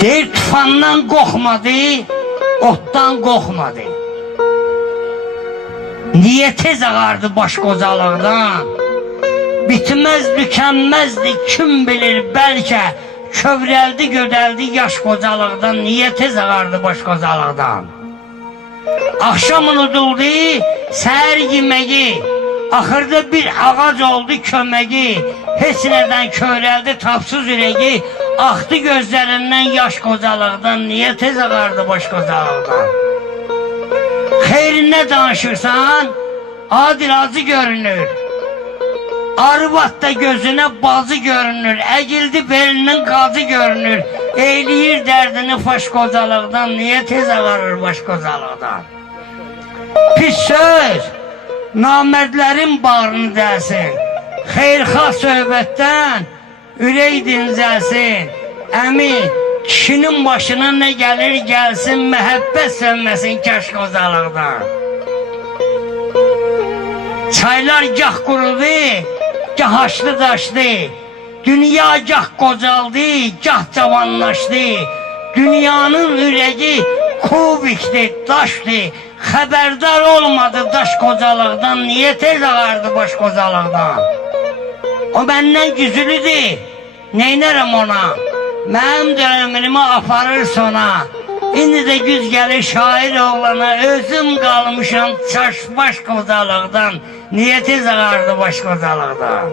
Deyir tufandan qorxmadı, otdan qorxmadı. Niye tez ağardı baş qocalıqdan? Bitməz, tükənməzdi, kim bilir, bəlkə kövrəldi, gödəldi yaş qocalıqdan. Niye tez ağardı baş qocalıqdan? Akşam unuduldu, səhər yeməyi, axırda bir ağac oldu köməyi, heç nədən körəldi tapsız ürəyi, axdı gözlərindən yaş qocalıqdan. Niye tez ağardı baş qocalıqdan? Xeyrinə danışırsan, adil acı görünür. Arvad da gözünə bazı görünür, əgildi belinin qazı görünür, eyləyir dərdini faş qocalıqdan. Niye tez ağarır baş qocalıqdan? Pis söz namərdlərin bağrını dəlsin, xeyrxah söhbətdən ürək dincəlsin. Əmi, kişinin başına nə gəlir gəlsin, məhəbbət sönməsin kaş qocalıqdan. Çaylar gah qurudu, gah haşlı daşdı, dünya gah qocaldı, gah cavanlaşdı. Dünyanın ürəyi kubikdi, daşdı, xəbərdar olmadı daş qocalıqdan. Niye tez ağardı baş qocalıqdan? O məndən güzülüdür, neynərəm ona? Mənim dönəmimi aparır sona. İndi də güz gəlir şair oğlana, özüm qalmışam çaş baş qocalıqdan. Niye tez ağardı baş qocalıqdan?